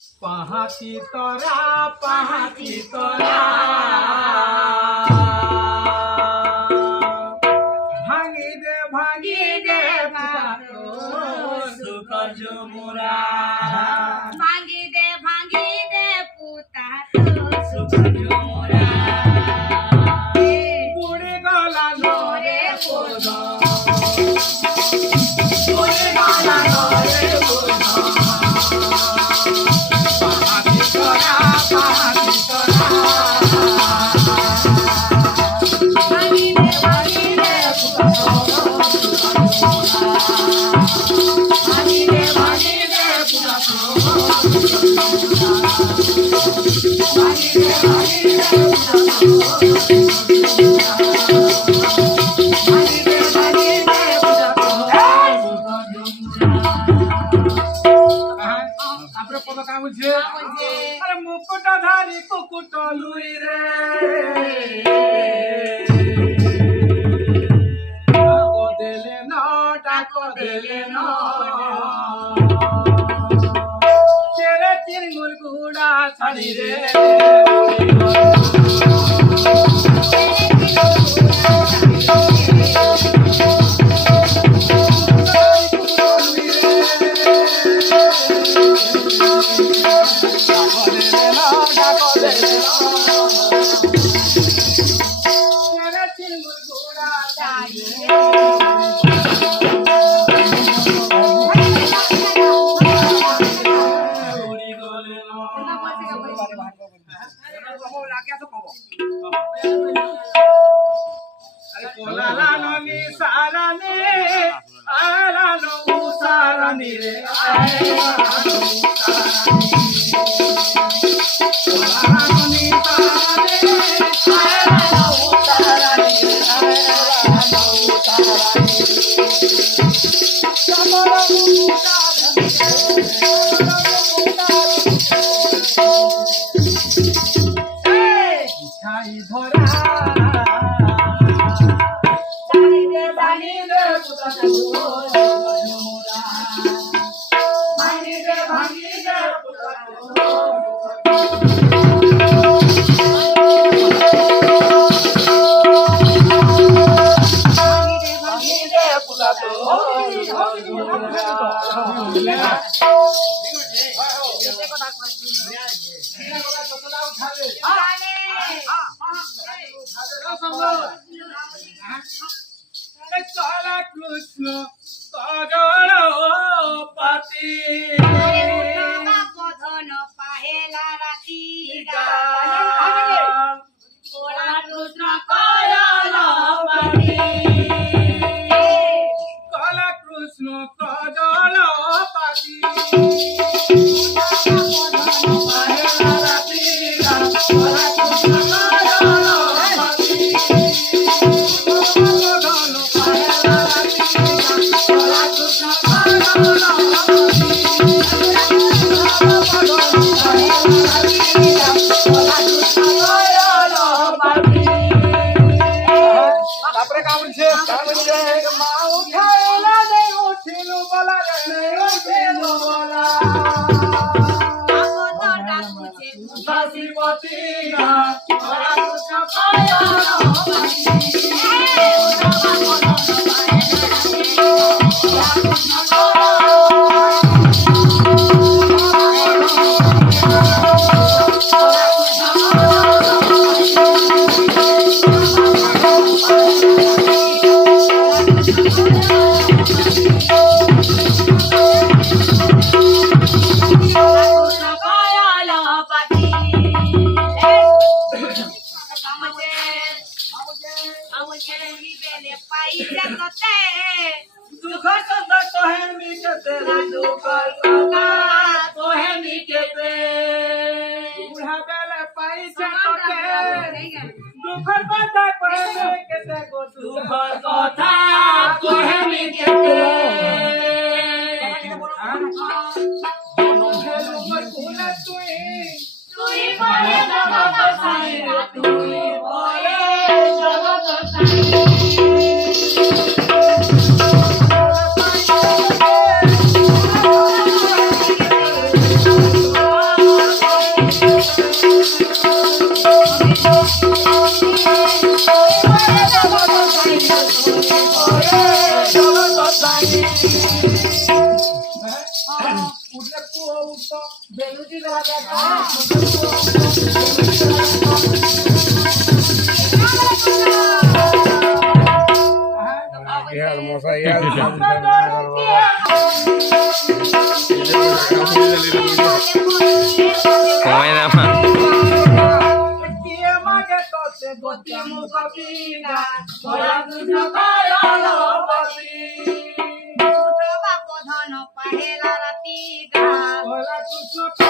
পাহাতি তরা পাহাতি তরা ভাঙি দে ভালো সুখ যমুরা ভাঙি দে পুতা তো সুখ যমুরা পুড়ে গলা নরে পোদ পুড়ে গলা নরে পোদ পাহাতি তরা ভাঙি দে આપણે પોતો કામ છે અરે મુકુટ ધારી કુકુટ લુઈ રે ডাকো দেলে না তেরে চিরগুল গুড়া ছাড়ি রে ডাকো দেলে না তেরে চিরগুল গুড়া ছাড়ি রে Kolalani sarani, alano sarani re, kolalani sarani, alano sarani Chai dhora Kala Krishna Kagala Pati পধন পাহেলা রাতি কোলা Krishna Kagala Pati Kala Krishna Kagala Pati Pahela Rati Kala Krishna Kagala Pati তারপরে কামন છે মা উঠাইলা দে উঠিলু বলা রে উঠিলু বলা বাসিপতি না বলা কৃষ্ণ পায়া दुख संग तोहे मिटते दुख तोहे मिटते बुढ़ा बेले पैसा कते दुख कथा कहले केते गो दुख कथा तोहे मिटते दोनों हेलो मकुला तुई बोले जगत साई तुई बोले जगत साई Oh বেলুটি রাজা ইয়ার মশা ইয়ার সময় না কে মাগে তোতে গতি মুখবিনা ওরা দুটো পায়লো বাপি দুটো বাপ ধন পাহেলা রাতি গা ওরা দুটো